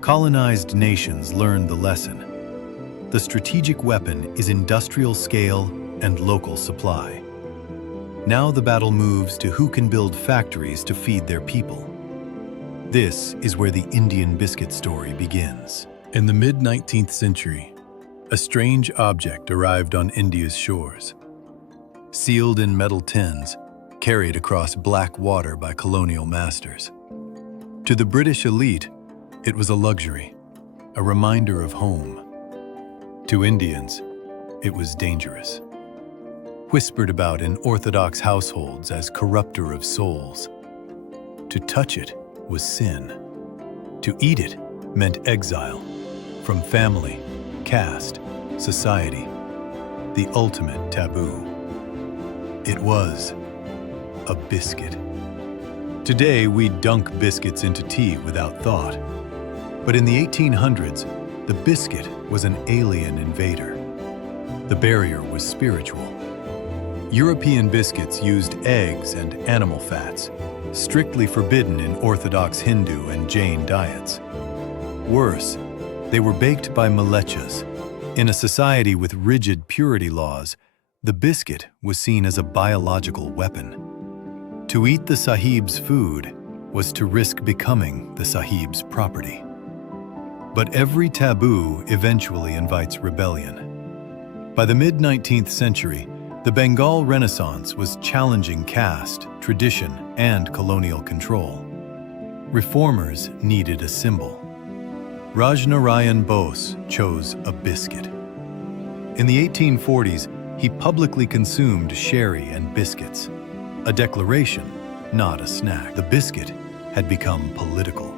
colonized nations learned the lesson. The strategic weapon is industrial scale and local supply. Now the battle moves to who can build factories to feed their people. This is where the Indian biscuit story begins. In the mid-19th century, a strange object arrived on India's shores. Sealed in metal tins, carried across black water by colonial masters. To the British elite, it was a luxury, a reminder of home. To Indians, it was dangerous. Whispered about in orthodox households as corrupter of souls. To touch it was sin. To eat it meant exile from family, caste, society, the ultimate taboo. It was a biscuit. Today, we dunk biscuits into tea without thought. But in the 1800s, the biscuit was an alien invader. The barrier was spiritual. European biscuits used eggs and animal fats, strictly forbidden in Orthodox Hindu and Jain diets. Worse, they were baked by malechas. In a society with rigid purity laws, the biscuit was seen as a biological weapon. To eat the sahib's food was to risk becoming the sahib's property. But every taboo eventually invites rebellion. By the mid-19th century, the Bengal Renaissance was challenging caste, tradition, and colonial control. Reformers needed a symbol. Rajnarayan Bose chose a biscuit. In the 1840s, he publicly consumed sherry and biscuits, a declaration, not a snack. The biscuit had become political.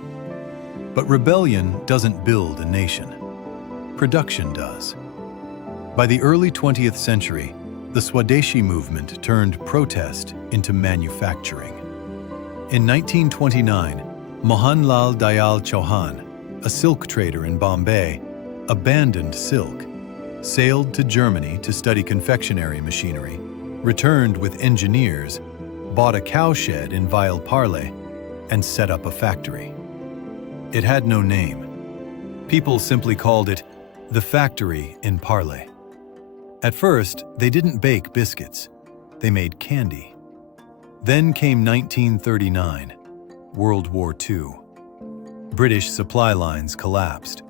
But rebellion doesn't build a nation. Production does. By the early 20th century, the Swadeshi movement turned protest into manufacturing. In 1929, Mohanlal Dayal Chauhan, a silk trader in Bombay, abandoned silk, sailed to Germany to study confectionery machinery, returned with engineers, bought a cowshed in Ville-Parle, and set up a factory. It had no name. People simply called it the factory in Parle. At first, they didn't bake biscuits. They made candy. Then came 1939, World War II. British supply lines collapsed.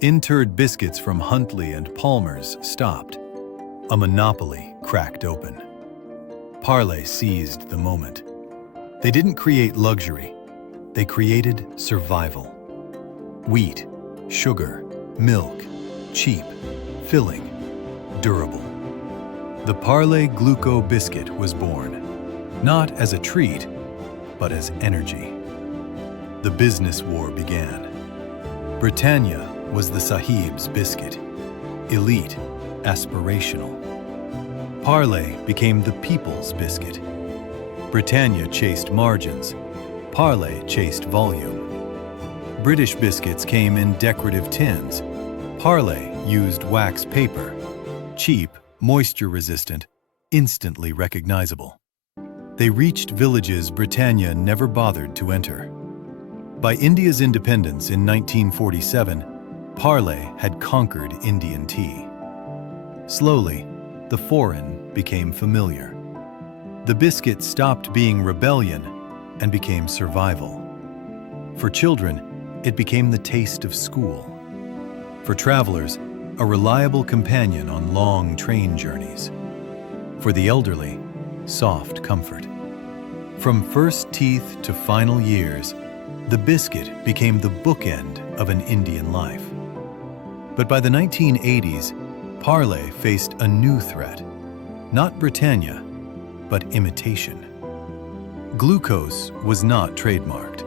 Interred biscuits from Huntley and Palmer's stopped. A monopoly cracked open. Parle seized the moment. They didn't create luxury. They created survival. Wheat, sugar, milk, cheap, filling, durable. The Parle Gluco biscuit was born, not as a treat, but as energy. The business war began. Britannia was the Sahib's biscuit, elite, aspirational. Parle became the people's biscuit. Britannia chased margins. Parle chased volume. British biscuits came in decorative tins. Parle used wax paper. Cheap, moisture-resistant, instantly recognizable. They reached villages Britannia never bothered to enter. By India's independence in 1947, Parle had conquered Indian tea. Slowly, the foreign became familiar. The biscuit stopped being rebellion and became survival. For children, it became the taste of school. For travelers, a reliable companion on long train journeys. For the elderly, soft comfort. From first teeth to final years, the biscuit became the bookend of an Indian life. But by the 1980s, Parle faced a new threat. Not Britannia, but imitation. Glucose was not trademarked.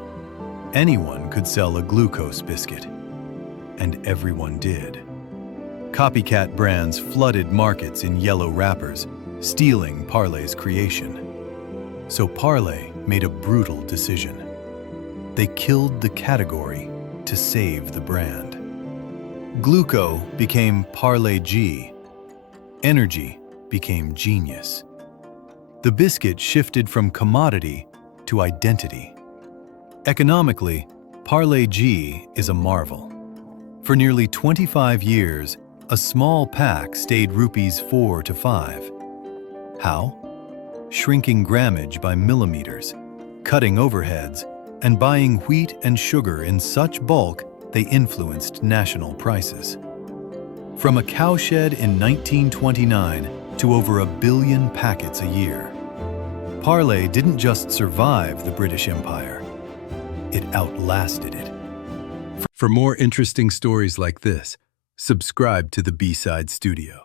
Anyone could sell a glucose biscuit. And everyone did. Copycat brands flooded markets in yellow wrappers, stealing Parle's creation. So Parle made a brutal decision. They killed the category to save the brand. Gluco became Parle G. Energy became genius. The biscuit shifted from commodity to identity. Economically, Parle G is a marvel. For nearly 25 years, a small pack stayed rupees 4 to 5. How? Shrinking grammage by millimeters, cutting overheads, and buying wheat and sugar in such bulk they influenced national prices. From a cowshed in 1929 to over 1 billion packets a year, Parle didn't just survive the British Empire, it outlasted it. For more interesting stories like this, subscribe to the B-Side Studio.